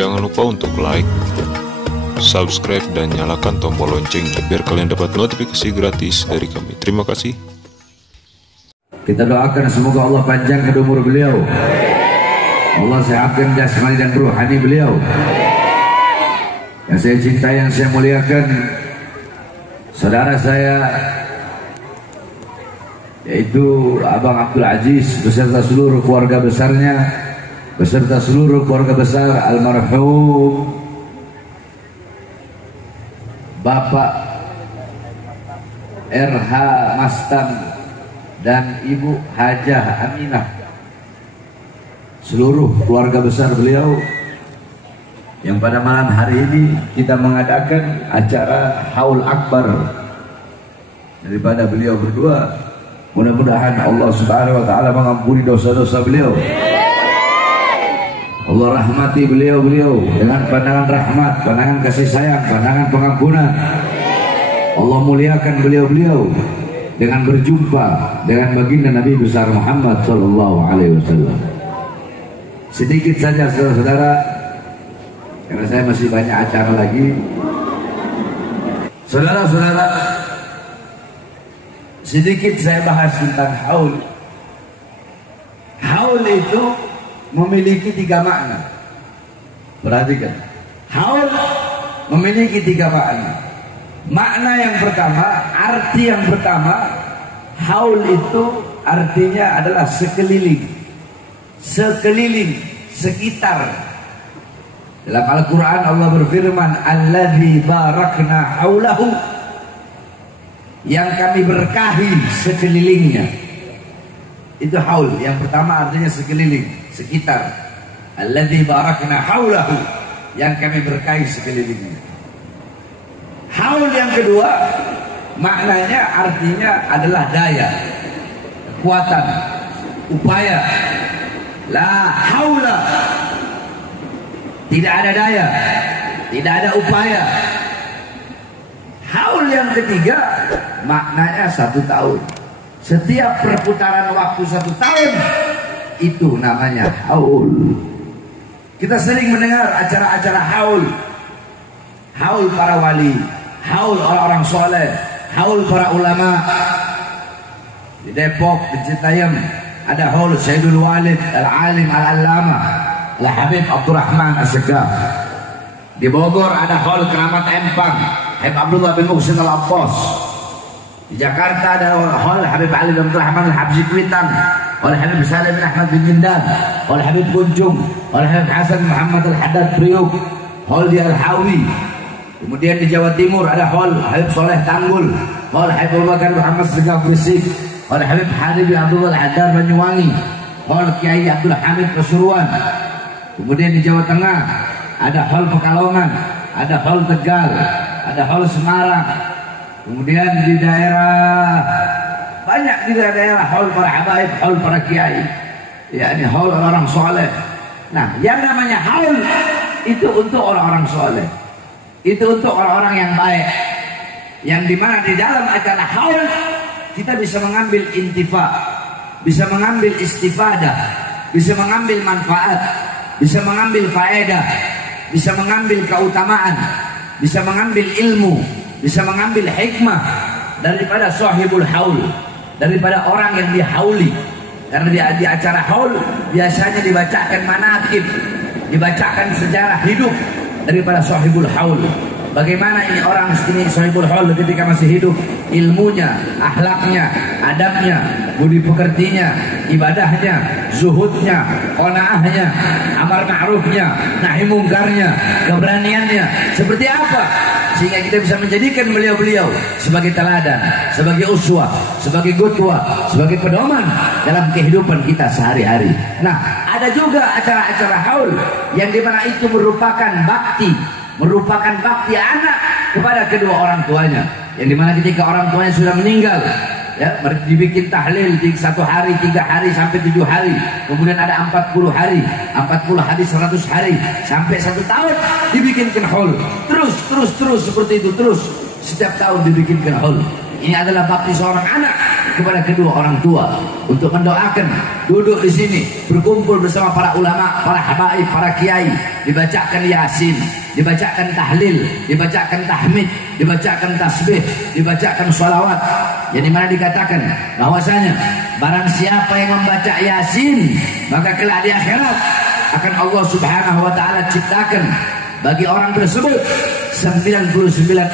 Jangan lupa untuk like, subscribe, dan nyalakan tombol loncengnya biar kalian dapat notifikasi gratis dari kami. Terima kasih. Kita doakan semoga Allah panjangkan umur beliau, Allah sehatkan jasmani dan rohani beliau. Yang saya cintai, yang saya muliakan, saudara saya yaitu Abang Abdul Aziz beserta seluruh keluarga besarnya, beserta seluruh keluarga besar almarhum Bapak RH Mastam dan Ibu Hajah Aminah, seluruh keluarga besar beliau yang pada malam hari ini kita mengadakan acara haul akbar daripada beliau berdua. Mudah-mudahan Allah Subhanahu wa taala mengampuni dosa-dosa beliau. Allah rahmati beliau dengan pandangan rahmat, pandangan kasih sayang, pandangan pengampunan. Allah muliakan beliau dengan berjumpa dengan baginda Nabi besar Muhammad sallallahu alaihi wasallam. Sedikit saja saudara-saudara, karena saya masih banyak acara lagi. Saudara-saudara, sedikit saya bahas tentang haul. Haul itu memiliki 3 makna. Perhatikan, haul memiliki 3 makna. Makna yang pertama, arti yang pertama, haul itu artinya adalah sekeliling, sekitar. Dalam Al-Quran Allah berfirman, alladzi barakna haulahu, yang kami berkahi sekelilingnya. Itu haul yang pertama, artinya sekeliling, sekitar. Alladzi barakna haulahu, yang kami berkahi sekelilingnya. Haul yang kedua, maknanya artinya adalah daya, kekuatan, upaya. La haula, tidak ada daya, tidak ada upaya. Haul yang ketiga, maknanya 1 tahun. Setiap perputaran waktu 1 tahun, itu namanya haul. Kita sering mendengar acara-acara haul. Haul para wali, haul orang-orang soleh, haul para ulama. Di Depok, di Citayam ada haul Sayyidul Walid Al-Alim Al-Allamah Al-Habib Abdurrahman As-Segaf. Di Bogor ada haul Keramat Empang Habib Abdullah bin Muhsin Al-Abbas. Di Jakarta ada haul Habib Ali bin Abdurrahman Al-Habsyi Kuitang, oleh Habib Saleh bin Ahmad bin Jindan, oleh Habib Kunjung, oleh Habib Hasan Muhammad Al-Haddad Priuk, haul di Al-Hawi. Kemudian di Jawa Timur ada haul Habib Soleh Tanggul, haul Habib Abu Bakar Muhammad Segaf Gresik, oleh Habib Harib bin Abdullah Al-Haddad Banyuwangi, haul Kiai Abdul Hamid Pasuruan. Kemudian di Jawa Tengah ada haul Pekalongan, ada haul Tegal, ada haul Semarang. Kemudian di daerah banyak, di daerah haul para habaib, haul para kiai, yakni haul orang soleh. Nah, yang namanya haul itu untuk orang-orang soleh, itu untuk orang-orang yang baik, yang dimana di dalam acara haul kita bisa mengambil intifa, bisa mengambil istifadah, bisa mengambil manfaat, bisa mengambil faedah, bisa mengambil keutamaan, bisa mengambil ilmu, bisa mengambil hikmah daripada sahibul haul, daripada orang yang dihauli. Karena di acara haul biasanya dibacakan manaqib, dibacakan sejarah hidup daripada sahibul haul. Bagaimana ini orang ini sahibul haul ketika masih hidup, ilmunya, akhlaknya, adabnya, budi pekertinya, ibadahnya, zuhudnya, qanaahnya, amar ma'rufnya, nahi mungkarnya, keberaniannya seperti apa, sehingga kita bisa menjadikan beliau-beliau sebagai teladan, sebagai uswah, sebagai qudwah, sebagai pedoman dalam kehidupan kita sehari-hari. Nah, ada juga acara-acara haul yang dimana itu merupakan bakti, merupakan bakti anak kepada kedua orang tuanya, yang dimana ketika orang tuanya sudah meninggal, ya, dibikin tahlil 1 hari, 3 hari sampai 7 hari, kemudian ada 40 hari, 40 hari 100 hari sampai 1 tahun dibikinkan haul, terus seperti itu, terus setiap tahun dibikinkan haul. Ini adalah bakti seorang anak kepada kedua orang tua untuk mendoakan, duduk di sini berkumpul bersama para ulama, para habaib, para kiai, dibacakan yasin, dibacakan tahlil, dibacakan tahmid, dibacakan tasbih, dibacakan sholawat, yang dimana dikatakan bahwasanya barang siapa yang membaca yasin maka kelak di akhirat akan Allah Subhanahu wa taala ciptakan bagi orang tersebut 99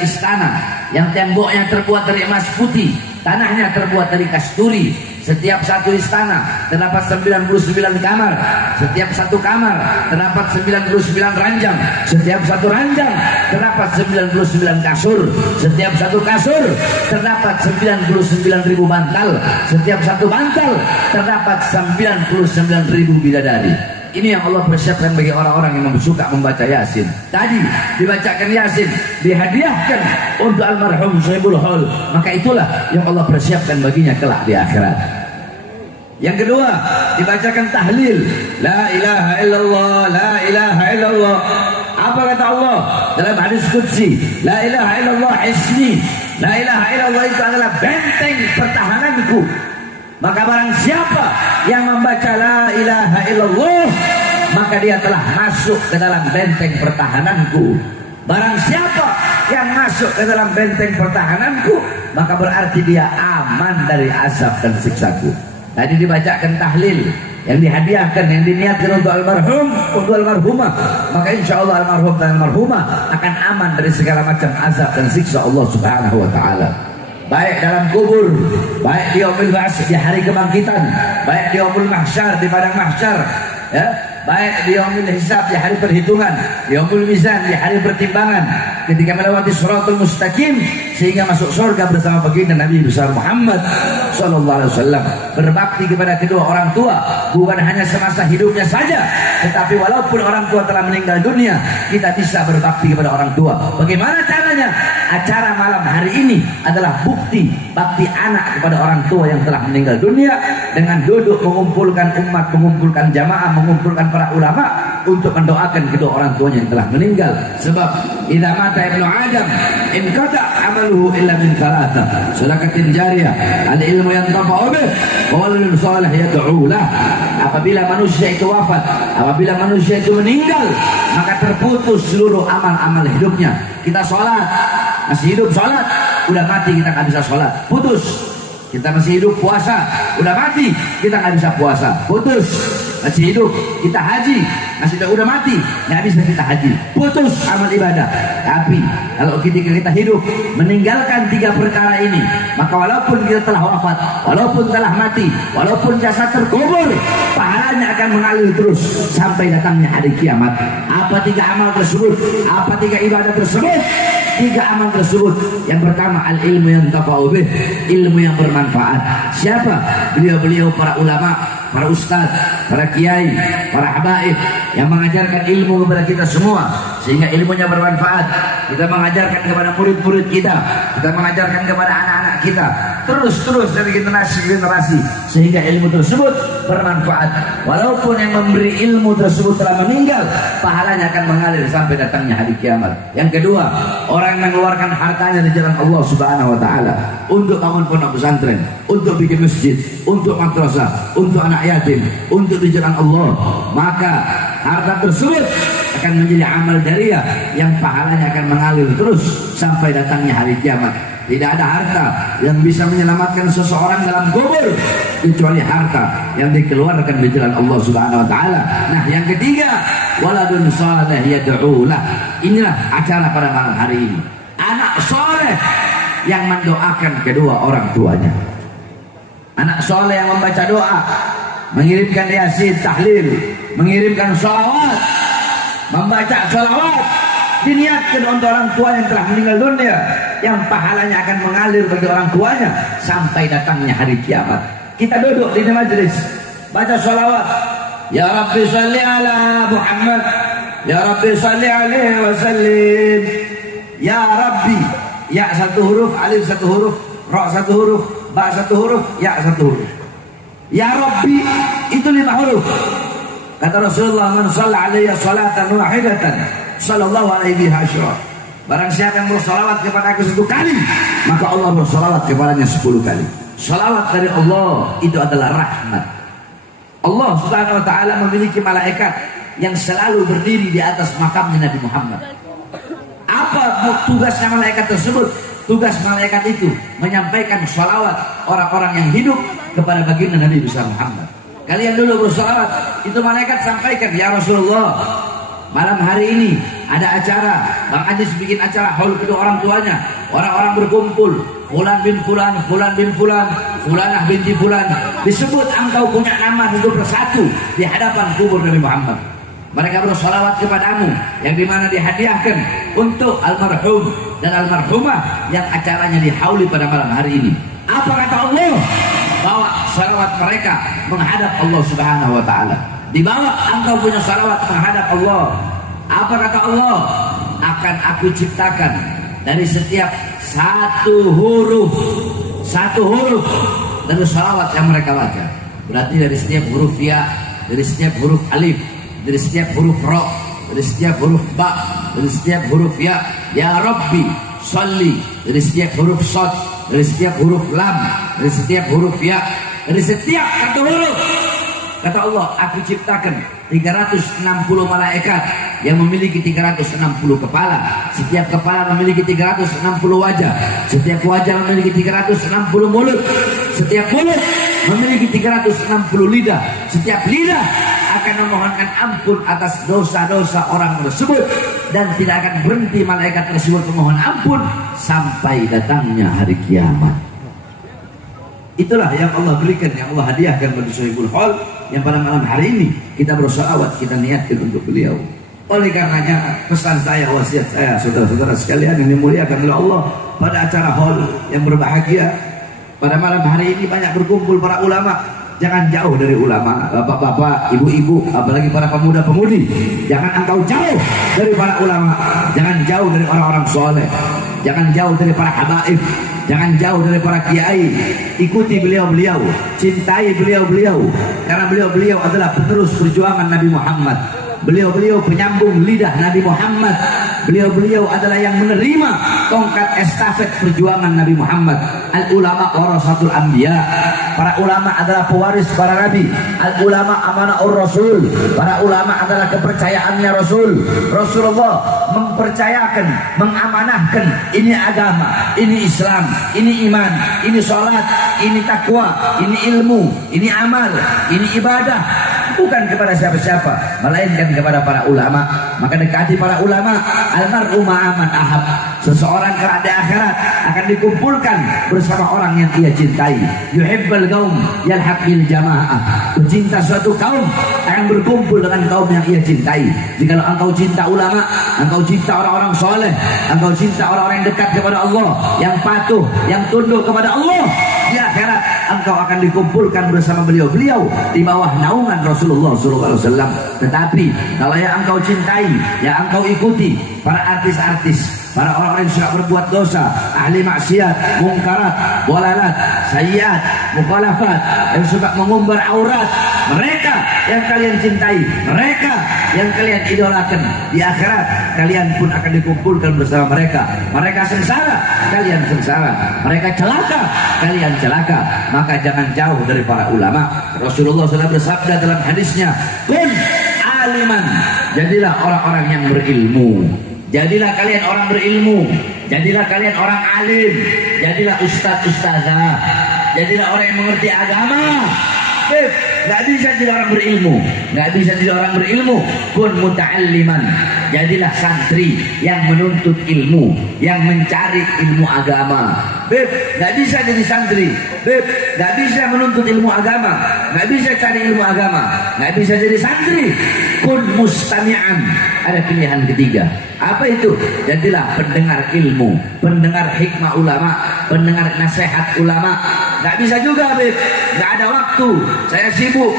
istana yang temboknya terbuat dari emas putih, tanahnya terbuat dari kasturi. Setiap satu istana terdapat 99 kamar. Setiap satu kamar terdapat 99 ranjang. Setiap satu ranjang terdapat 99 kasur. Setiap satu kasur terdapat 99.000 bantal. Setiap satu bantal terdapat 99.000 bidadari. Ini yang Allah persiapkan bagi orang-orang yang suka membaca yasin. Tadi dibacakan yasin, dihadiahkan untuk almarhum Sohibul Hol. Maka itulah yang Allah persiapkan baginya kelak di akhirat. Yang kedua, dibacakan tahlil. La ilaha illallah, la ilaha illallah. Apa kata Allah dalam hadis qudsi? La ilaha illallah isni. La ilaha illallah itu adalah benteng pertahananku. Maka barang siapa yang membaca la ilaha illallah, maka dia telah masuk ke dalam benteng pertahananku. Barang siapa yang masuk ke dalam benteng pertahananku, maka berarti dia aman dari azab dan siksaku. Tadi dibacakan tahlil yang dihadiahkan, yang diniatkan untuk almarhum, untuk almarhumah, maka insya Allah almarhum dan almarhumah akan aman dari segala macam azab dan siksa Allah Subhanahu wa taala. Baik dalam kubur, baik di yaumul ba'ts, di hari kebangkitan, baik di yaumul mahsyar, di padang mahsyar, ya, baik di yaumul hisab, di hari perhitungan, di yaumul mizan, di hari pertimbangan, ketika melewati shiratul mustaqim sehingga masuk surga bersama baginda Nabi besar Muhammad sallallahu alaihi wasallam. Berbakti kepada kedua orang tua bukan hanya semasa hidupnya saja, tetapi walaupun orang tua telah meninggal dunia, kita bisa berbakti kepada orang tua. Bagaimana caranya? Acara malam hari ini adalah bukti bakti anak kepada orang tua yang telah meninggal dunia dengan duduk mengumpulkan umat, mengumpulkan jamaah, mengumpulkan para ulama untuk mendoakan kedua orang tuanya yang telah meninggal. Sebab idza mata ibnu Adam inqata amaluhu illa min thalatha sadaqatin jariyah, al-ilmu yantafa'u bih wa waladun salih yad'u lah. Apabila manusia itu wafat, apabila manusia itu meninggal, maka terputus seluruh amal-amal hidupnya. Kita sholat, masih hidup sholat, udah mati kita nggak bisa sholat, putus. Kita masih hidup puasa, udah mati kita nggak bisa puasa, putus. Masih hidup kita haji, masih udah mati nggak bisa kita haji, putus amal ibadah. Tapi kalau kita hidup meninggalkan tiga perkara ini, maka walaupun kita telah wafat, walaupun telah mati, walaupun jasad terkubur, pahalanya akan mengalir terus sampai datangnya hari kiamat. Apa tiga amal tersebut? Apa tiga ibadah tersebut? Tiga amal tersebut. Yang pertama, al-ilmu yang tafa'u bih, ilmu yang bermanfaat. Siapa? Beliau-beliau para ulama, para ustaz, para kiai, para habaib yang mengajarkan ilmu kepada kita semua sehingga ilmunya bermanfaat. Kita mengajarkan kepada murid-murid kita, kita mengajarkan kepada anak-anak kita, terus dari generasi ke generasi sehingga ilmu tersebut bermanfaat. Walaupun yang memberi ilmu tersebut telah meninggal, pahalanya akan mengalir sampai datangnya hari kiamat. Yang kedua, orang yang mengeluarkan hartanya di jalan Allah Subhanahu wa taala untuk bangun pondok pesantren, untuk bikin masjid, untuk madrasah, untuk anak yatim, untuk di jalan Allah, maka harta tersebut akan menjadi amal jariah yang pahalanya akan mengalir terus sampai datangnya hari kiamat. Tidak ada harta yang bisa menyelamatkan seseorang dalam kubur kecuali harta yang dikeluarkan di jalan Allah Subhanahu wa taala. Nah, yang ketiga, waladun salih yad'u lah. Inilah acara pada malam hari ini. Anak soleh yang mendoakan kedua orang tuanya. Anak soleh yang membaca doa, mengirimkan yasin, tahlil, mengirimkan sholawat, membaca sholawat, diniatkan untuk orang tua yang telah meninggal dunia, yang pahalanya akan mengalir bagi orang tuanya sampai datangnya hari kiamat. Kita duduk di majlis, baca sholawat, ya Rabbi salli ala Muhammad, ya Rabbi salli alaihi wa sallim, ya Rabbi, ya satu huruf, alif satu huruf, ra satu huruf, ba satu huruf, ya satu huruf. Ya Rabbi itu 5 huruf. Kata Rasulullah, man shalla alayya salatan wahidatan sallallahu alaihi wasallam. Barang siapa yang bersalawat kepada aku 1 kali, maka Allah bersalawat kepadanya 10 kali. Salawat dari Allah itu adalah rahmat. Allah Subhanahu wa taala memiliki malaikat yang selalu berdiri di atas makamnya Nabi Muhammad. Apa tugasnya malaikat tersebut? Tugas malaikat itu menyampaikan salawat orang-orang yang hidup kepada baginda Nabi besar Muhammad. Kalian dulu bersalawat, itu malaikat sampaikan, ya Rasulullah, malam hari ini ada acara, Bang Ajis bikin acara haul kedua orang tuanya, orang-orang berkumpul, fulan bin fulan, fulan bin fulan, fulanah binti fulan, disebut engkau punya nama hidup bersatu di hadapan kubur Nabi Muhammad. Mereka bersalawat kepadamu, yang dimana dihadiahkan untuk almarhum dan almarhumah yang acaranya dihauli pada malam hari ini. Apa kata Allah? Bawa salawat mereka menghadap Allah Subhanahu wa taala. Dibawa engkau punya salawat menghadap Allah. Apa kata Allah? Akan aku ciptakan dari setiap satu huruf dari salawat yang mereka baca. Berarti dari setiap huruf ya, dari setiap huruf alif, dari setiap huruf ro, dari setiap huruf ba, dari setiap huruf ya Rabbi sholli, dari setiap huruf shad, dari setiap huruf lam, dari setiap huruf ya, dari setiap satu huruf. Kata Allah, aku ciptakan 360 malaikat yang memiliki 360 kepala. Setiap kepala memiliki 360 wajah. Setiap wajah memiliki 360 mulut. Setiap mulut memiliki 360 lidah. Setiap lidah akan memohonkan ampun atas dosa-dosa orang tersebut, dan tidak akan berhenti malaikat tersebut memohon ampun sampai datangnya hari kiamat. Itulah yang Allah berikan, yang Allah hadiahkan bagi Sohibul Hal, yang pada malam hari ini kita bersalawat, kita niatkan untuk beliau. Oleh karenanya pesan saya, wasiat saya, saudara-saudara sekalian yang dimuliakan oleh Allah, pada acara hall yang berbahagia pada malam hari ini banyak berkumpul para ulama. Jangan jauh dari ulama, bapak-bapak, ibu-ibu, apalagi para pemuda-pemudi. Jangan engkau jauh dari para ulama, jangan jauh dari orang-orang soleh, jangan jauh dari para habaib, jangan jauh dari para kiai. Ikuti beliau-beliau, cintai beliau-beliau, karena beliau-beliau adalah penerus perjuangan Nabi Muhammad. Beliau-beliau penyambung lidah Nabi Muhammad. Beliau-beliau adalah yang menerima tongkat estafet perjuangan Nabi Muhammad. Al-ulama warasatul anbiya. Para ulama adalah pewaris para nabi. Al-ulama amanahur rasul. Para ulama adalah kepercayaannya Rasul. Rasulullah mempercayakan, mengamanahkan, ini agama, ini Islam, ini iman, ini sholat, ini takwa, ini ilmu, ini amal, ini ibadah, bukan kepada siapa-siapa, melainkan kepada para ulama. Maka dekati para ulama. Almar'u ma'aman ahab. Seseorang kelak di akhirat akan dikumpulkan bersama orang yang ia cintai. Yuhibbal qaum yalhaq bil jamaah. Pecinta suatu kaum akan berkumpul dengan kaum yang ia cintai. Jika engkau cinta ulama, engkau cinta orang-orang soleh, engkau cinta orang-orang yang dekat kepada Allah, yang patuh, yang tunduk kepada Allah, di akhirat engkau akan dikumpulkan bersama beliau-beliau di bawah naungan Rasulullah SAW. Tetapi kalau yang engkau cintai, yang engkau ikuti, para artis-artis, para orang-orang yang suka berbuat dosa, ahli maksiat, mungkarat, dolalat, sayyiat, mukhalafat, yang suka mengumbar aurat, mereka yang kalian cintai, mereka yang kalian idolakan, di akhirat kalian pun akan dikumpulkan bersama mereka. Mereka sengsara, kalian sengsara. Mereka celaka, kalian celaka. Maka jangan jauh dari para ulama. Rasulullah SAW bersabda dalam hadisnya, kun aliman, jadilah orang-orang yang berilmu. Jadilah kalian orang berilmu, jadilah kalian orang alim, jadilah ustaz-ustazah, jadilah orang yang mengerti agama. Gak bisa jadi orang berilmu, gak bisa jadi orang berilmu. Kun muta'alliman, jadilah santri yang menuntut ilmu, yang mencari ilmu agama. Gak bisa jadi santri, gak bisa menuntut ilmu agama, gak bisa cari ilmu agama, gak bisa jadi santri. Kun mustami'an, ada pilihan ketiga. Apa itu? Jadilah pendengar ilmu, pendengar hikmah ulama, pendengar nasihat ulama. Gak bisa juga, gak ada waktu, saya sibuk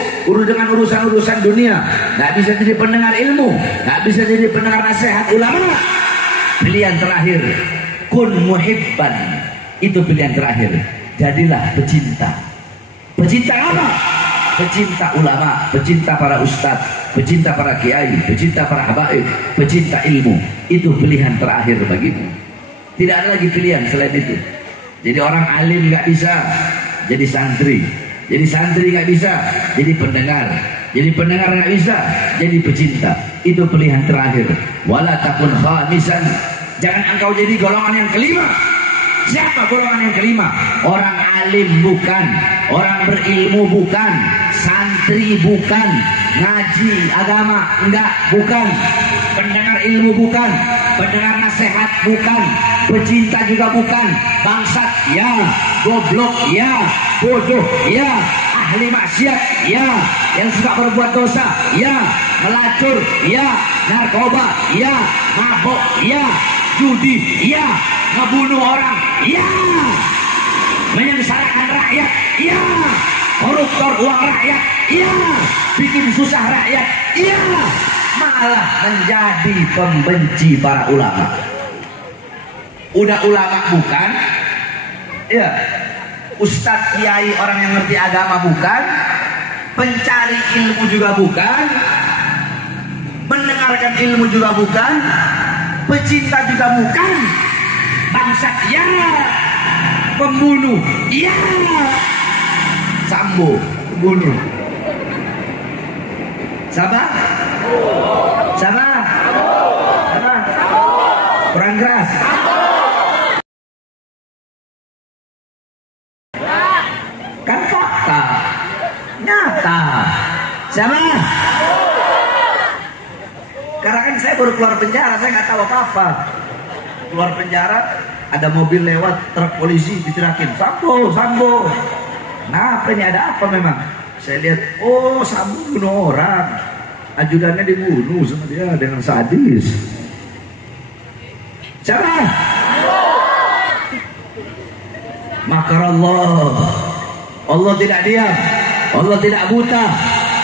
dengan urusan-urusan dunia. Gak bisa jadi pendengar ilmu, gak bisa jadi pendengar nasihat ulama. Pilihan terakhir, kun muhibban, itu pilihan terakhir. Jadilah pecinta. Pecinta apa? Pecinta ulama, pecinta para ustadz, pecinta para kiai, pecinta para habaib, pecinta ilmu. Itu pilihan terakhir bagimu. Tidak ada lagi pilihan selain itu. Jadi orang alim gak bisa, jadi santri. Jadi santri nggak bisa, jadi pendengar. Jadi pendengar nggak bisa, jadi pecinta. Itu pilihan terakhir. Wala takun khamisan. Jangan engkau jadi golongan yang kelima. Siapa golongan yang kelima? Orang alim bukan, orang berilmu bukan, santri bukan, ngaji agama enggak, bukan, pendengar ilmu bukan, pendengar nasihat bukan, pecinta juga bukan, bangsat ya, goblok ya, bodoh ya, ahli maksiat ya, yang suka berbuat dosa ya, melacur ya, narkoba ya, mabuk ya, judi ya, ngebunuh orang ya, menyengsarakan rakyat ya, koruptor uang rakyat ya, bikin susah rakyat ya, malah menjadi pembenci para ulama. Udah ulama bukan ya, ustadz kiai orang yang ngerti agama bukan, pencari ilmu juga bukan, mendengarkan ilmu juga bukan, pecinta juga bukan, bangsat ya, pembunuh ya, Sambo pembunuh, siapa? Siapa? Siapa? Kurang keras. Kan fakta nyata. Siapa? Karena kan saya baru keluar penjara, saya nggak tahu apa-apa. Keluar penjara, ada mobil lewat, truk polisi diterakin, Sambo, Sambo. Nah, apa ini, ada apa memang? Saya lihat, oh Sambo bunuh orang, ajudannya dibunuh sama dia dengan sadis. Siapa? Makarallah. Allah tidak diam, Allah tidak buta,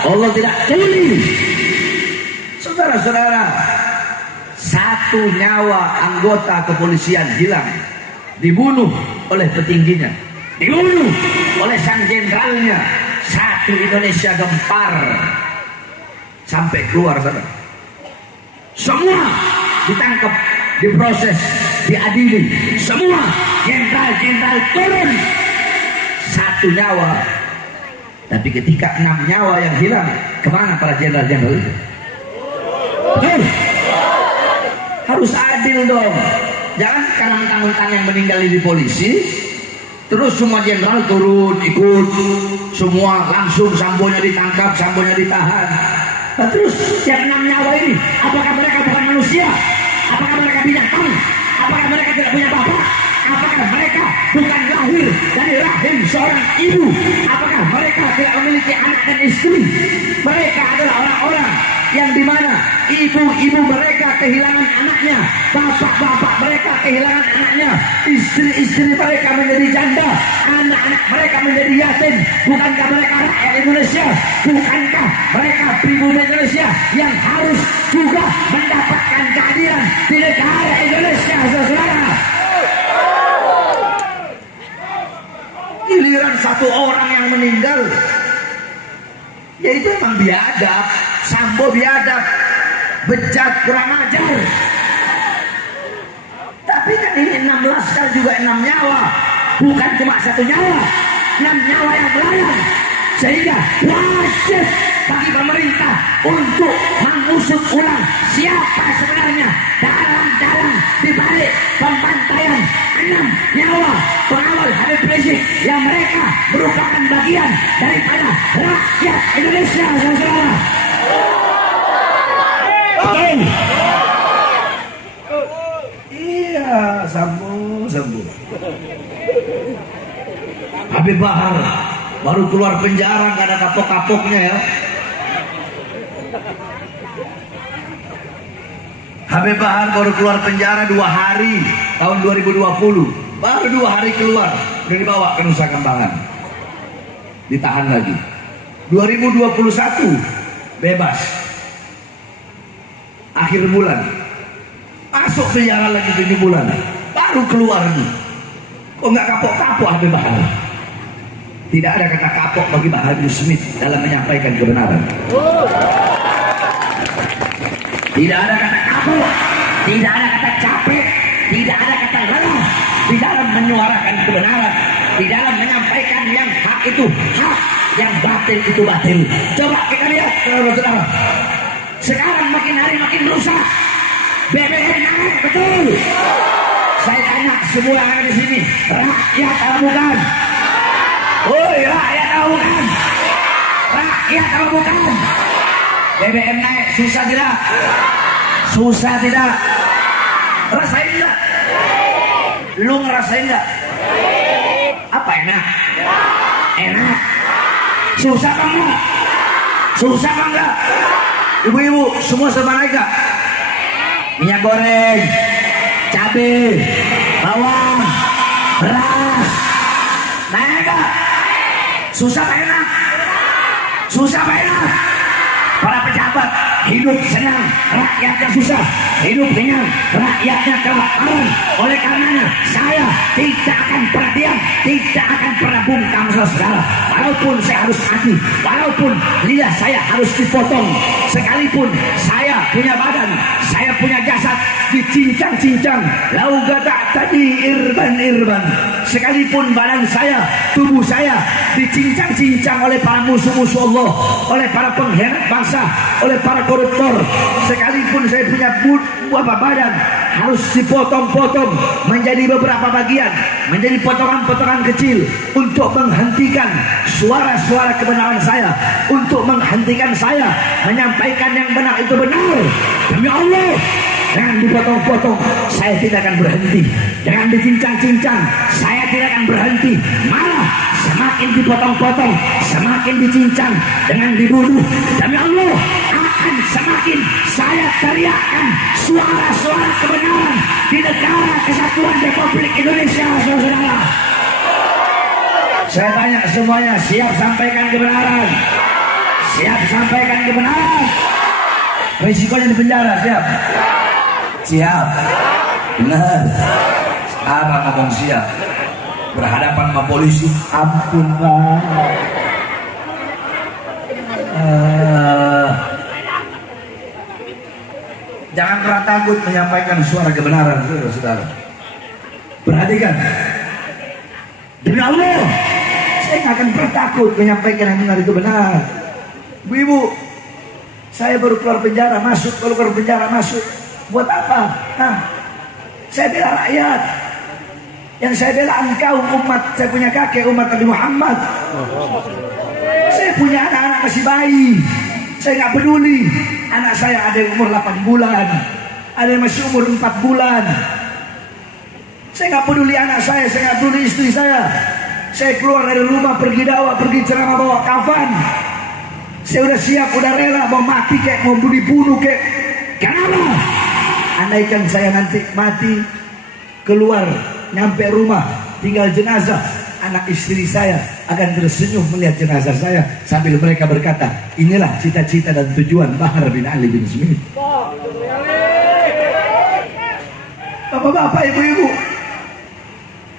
Allah tidak tuli. Saudara-saudara, satu nyawa anggota kepolisian hilang, dibunuh oleh petingginya, dibunuh oleh sang jenderalnya. Satu Indonesia gempar sampai keluar sana. Semua ditangkap, diproses, diadili. Semua jenderal-jenderal turun. Satu nyawa. Tapi ketika 6 nyawa yang hilang, kemana para jenderal-jenderal itu? Harus adil dong. Jangan karena mentang-mentang yang meninggal di polisi, terus semua jenderal turun ikut, semua langsung Sambonya ditangkap, Sambonya ditahan. Nah, terus yang 6 nyawa ini, apakah mereka bukan manusia? Apakah mereka binatang? Apakah mereka tidak punya bapak? Apakah mereka bukan lahir dari rahim seorang ibu? Apakah mereka tidak memiliki anak dan istri? Mereka adalah orang-orang yang dimana ibu-ibu mereka kehilangan anaknya, bapak-bapak mereka kehilangan anaknya, istri-istri mereka menjadi janda, anak-anak mereka menjadi yatim. Bukankah mereka rakyat Indonesia? Bukankah mereka pribumi Indonesia yang harus juga mendapatkan keadilan di negara Indonesia, saudara? Giliran satu orang yang meninggal, ya itu emang biadab. Sambo biadab, bejat, kurang ajar. Tapi kan ini 16 kali juga 6 nyawa, bukan cuma 1 nyawa, 6 nyawa yang melayang. Sehingga wajib bagi pemerintah untuk mengusut ulang siapa sebenarnya dalang-dalang dibalik pembantaian 6 nyawa pengawal Habib Rizik yang mereka merupakan bagian daripada rakyat Indonesia, saudara. Iya, Sambo. Habib Bahar baru keluar penjara, nggak ada kapok-kapoknya ya. Habib Bahar baru keluar penjara 2 hari tahun 2020, baru 2 hari keluar, udah dibawa ke Nusa Kambangan, ditahan lagi. 2021 bebas, akhir bulan masuk penjara lagi 7 bulan, baru keluar nih. Kok nggak kapok-kapok Habib Bahar? Tidak ada kata kapok bagi Bahar bin Smith dalam menyampaikan kebenaran. Tidak ada kata kapok, tidak ada kata capek, tidak ada kata lelah di dalam menyuarakan kebenaran. di dalam menyampaikan yang hak itu hak, yang batil itu batil. Coba kita lihat, saudara. Sekarang makin hari makin rusak. BBM naik, betul. Saya tanya semua yang ada di sini, rakyat atau bukan? Woi, rakyat atau bukan? Rakyat atau bukan? BBM naik, susah tidak? Susah tidak? Rasain enggak? Lu ngerasain enggak? Apa enak? Enak. Susah apa enggak? Susah apa enggak? Ibu-ibu semua serba naik enggak? Minyak goreng, cabai, bawang, beras, naik enggak? Susah apa enak? Susah apa enak? Para pejabat hidup senang, rakyatnya susah. Hidup kenyang, rakyatnya kelaparan. Oleh karenanya saya tidak akan pernah diam, tidak akan pernah bungkam, saudara. Walaupun saya harus mati, walaupun lidah saya harus dipotong, sekalipun saya punya badan, saya punya jasad dicincang-cincang, laugata tadi irban-irban, sekalipun badan saya, tubuh saya dicincang-cincang oleh para musuh-musuh Allah, oleh para pengkhianat bangsa, oleh para koruptor, sekalipun saya punya badan harus dipotong-potong menjadi beberapa bagian, menjadi potongan-potongan kecil untuk menghentikan suara-suara kebenaran saya, untuk menghentikan saya menyampaikan yang benar itu benar. Demi Allah, jangan dipotong-potong, saya tidak akan berhenti. Jangan dicincang-cincang, saya tidak akan berhenti. Malah semakin dipotong-potong, semakin dicincang dengan dibunuh. Demi Allah, akan semakin saya teriakkan suara-suara kebenaran di negara kesatuan Republik Indonesia, saudara. Saya tanya semuanya, siap sampaikan kebenaran? Siap sampaikan kebenaran? Risikonya di penjara, siap? Siap. Benar. Apa ngomong siap? Berhadapan sama polisi, ampun Pak. Jangan pernah takut menyampaikan suara kebenaran, saudara-saudara. Perhatikan. Demi Allah, saya nggak akan pernah takut menyampaikan yang benar itu benar. Ibu-ibu, saya baru keluar penjara, masuk. Kalau keluar penjara, masuk. Buat apa? Hah? Saya bela rakyat. Yang saya bela engkau umat. Saya punya kakek umat Nabi Muhammad. Saya punya anak-anak masih bayi. Saya nggak peduli. Anak saya ada yang umur 8 bulan, ada yang masih umur 4 bulan. Saya nggak peduli anak saya nggak peduli istri saya. Saya keluar dari rumah, pergi dakwah, pergi ceramah, bawa kafan. Saya udah siap, udah rela mau mati kayak mau dibunuh kayak. Kenapa? Andaikan saya nanti mati, keluar, nyampe rumah, tinggal jenazah, anak istri saya akan tersenyum melihat jenazah saya sambil mereka berkata, inilah cita-cita dan tujuan Bahar bin Ali bin Smith. Bapak-bapak, ibu-ibu,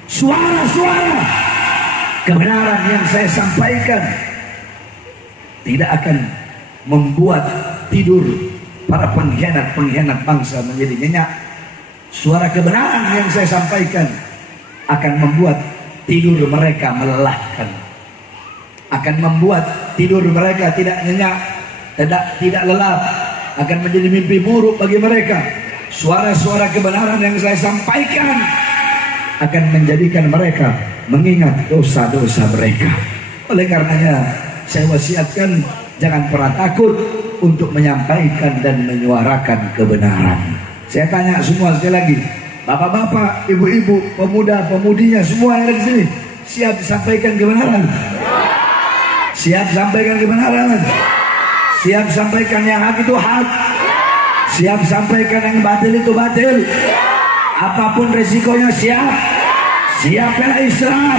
suara-suara kebenaran yang saya sampaikan tidak akan membuat tidur para pengkhianat bangsa menjadi nyenyak. Suara kebenaran yang saya sampaikan akan membuat tidur mereka melelahkan, akan membuat tidur mereka tidak nyenyak, tidak lelap, akan menjadi mimpi buruk bagi mereka. Suara-suara kebenaran yang saya sampaikan akan menjadikan mereka mengingat dosa-dosa mereka. Oleh karenanya saya wasiatkan, jangan pernah takut untuk menyampaikan dan menyuarakan kebenaran. Saya tanya semua sekali lagi, bapak-bapak, ibu-ibu, pemuda-pemudinya, semua yang ada di sini, siap disampaikan kebenaran? Siap sampaikan kebenaran? Siap sampaikan yang hak itu hak? Siap sampaikan yang batil itu batil? Apapun resikonya siap? Siap bela Islam?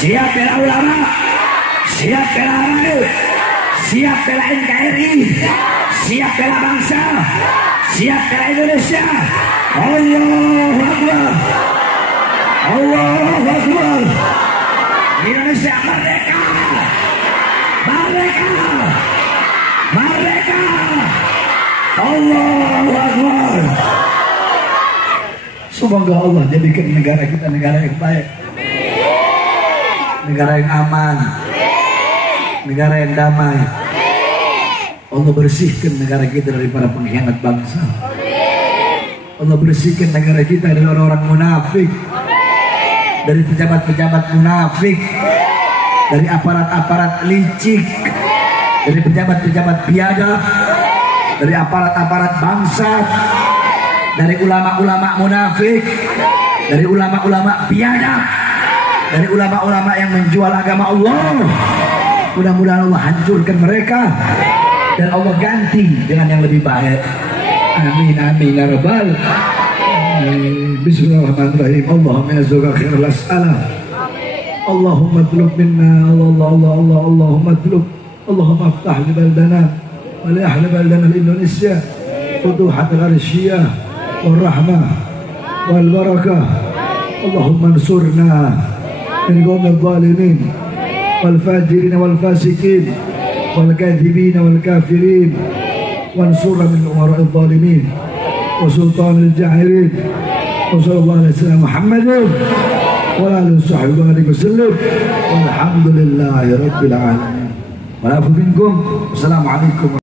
Siap bela ulama? Siap bela rakyat? Siap bela NKRI? Siap bela bangsa? Siap bela Indonesia? Allahu Akbar. Allahu Akbar. Indonesia merdeka. Merdeka. Merdeka. Allahu Akbar. Semoga Allah jadikan negara kita negara yang baik. negara yang aman, negara yang damai. Allah bersihkan negara kita dari para pengkhianat bangsa. Allah bersihkan negara kita dari orang-orang munafik, dari pejabat-pejabat munafik, dari aparat-aparat licik, dari pejabat-pejabat biadab, dari aparat-aparat bangsa, dari ulama-ulama munafik, dari ulama-ulama biadab, dari ulama-ulama yang menjual agama Allah. Mudah-mudahan Allah hancurkan mereka dan Allah ganti dengan yang lebih baik. Amin amin ya rabbal alamin. Bismillahirrahmanirrahim. Allahumma yazaka khairal as'alah. Allahumma atlub minna Allahumma atlub. Allahumma aftah li baldana wa li ahli baldana Indonesia futuhat al-arsyiyah wal rahmah wal barakah. Allahumma ansurna min qawmil zalimin wal fajirin wal fasikin wal kadhibin wal kafirin wansurna min umara'il zalimin wa sultanil jahirin wa sallallahu alaihi wasallam Muhammadin wa alihi wasahbihi wasallam walhamdulillahi rabbil alamin. Wa afu minkum. Assalamualaikum.